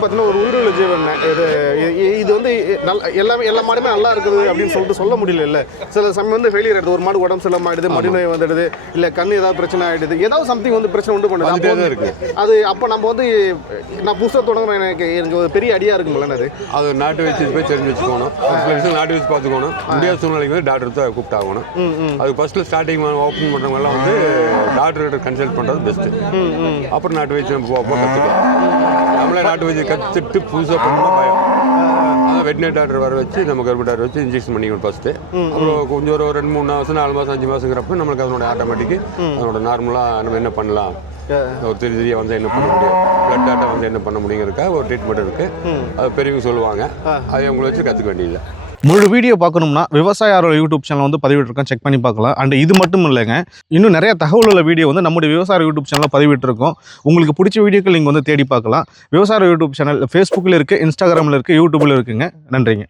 பார்த்தீங்கன்னா ஒரு உயிருள்ள ஜீவன். இது வந்து எல்லா மாடுமே நல்லா இருக்குது அப்படின்னு சொல்லிட்டு சொல்ல முடியல. இல்லை சில சமயம் வந்து ஃபெயிலியர் ஆகிடுது. ஒரு மாடு உடம்பு சரியில்லாம ஆகிடுது, மடிநோய் வந்துடுது, இல்லை கண் ஏதாவது பிரச்சனை ஆகிடுது, ஏதாவது சம்திங் வந்து பிரச்சனை உண்டு பண்ணுது. அது அப்போ நம்ம வந்து நான் புதுசாக தொடங்குறேன், எனக்கு ஒரு பெரிய ஐடியா இருக்குங்களே. அது நாட்டு வச்சு போய் தெரிஞ்சு வச்சுக்கணும். நாட்டு வச்சு பார்த்துக்கணும். முடியாத சூழ்நிலைக்கு வந்து டாக்டர் தான் கூப்பிட்டாகணும். அது ஃபர்ஸ்ட் ஸ்டார்டிங் ஓப்பன் பண்ணுறவங்கலாம் வந்து டாக்டர்கிட்ட கன்சல்ட் பண்ணுறது பெஸ்ட்டு. அப்புறம் நாட்டு வச்சு நம்ம கற்றுக்கலாம். நம்மளே நாட்டு வச்சு கற்றுட்டு புதுசாக பண்ணால் பயம். அதான் வெட்டினரி டாக்டர் வர வச்சு நம்ம கருப்பு டாக்டர் வச்சு இன்ஜெக்ஷன் பண்ணிக்கணும் ஃபஸ்ட்டு. அப்புறம் கொஞ்சம் ஒரு 2-3 மாதம் 4 மாதம் 5 மாதங்கிறப்ப நம்மளுக்கு அதனோட ஆட்டோமேட்டிக்கு அதனோட நார்மலாக நம்ம என்ன பண்ணலாம், ஒரு தெரிய வந்து என்ன பண்ண முடியும், பிளட் டாட்டா வந்து என்ன பண்ண முடியுங்கிறக்கா ஒரு ட்ரீட்மெண்ட் இருக்குது. அது பெரியவங்க சொல்லுவாங்க. அதை அவங்கள வச்சு கற்றுக்க வேண்டியதில்லை. முழு வீடியோ பார்க்கணும்னா விவசாயியோட யூடியூப் சேனல் வந்து பதிவிட்டிருக்கோம், செக் பண்ணி பார்க்கலாம். அண்ட் இது மட்டும் இல்லைங்க, இன்னும் நிறைய தகவல் உள்ள வீடியோ வந்து நம்முடைய விவசாய யூடியூப் சேனலில் பதிவிட்டிருக்கோம். உங்களுக்கு பிடிச்ச வீடியோக்கள் நீங்கள் வந்து தேடி பார்க்கலாம். விவசாய யூடியூப் சேனல் ஃபேஸ்புக்கில் இருக்குது, இன்ஸ்டாகிராமில் இருக்குது, யூடியூப்பில் இருக்குங்க. நன்றிங்க.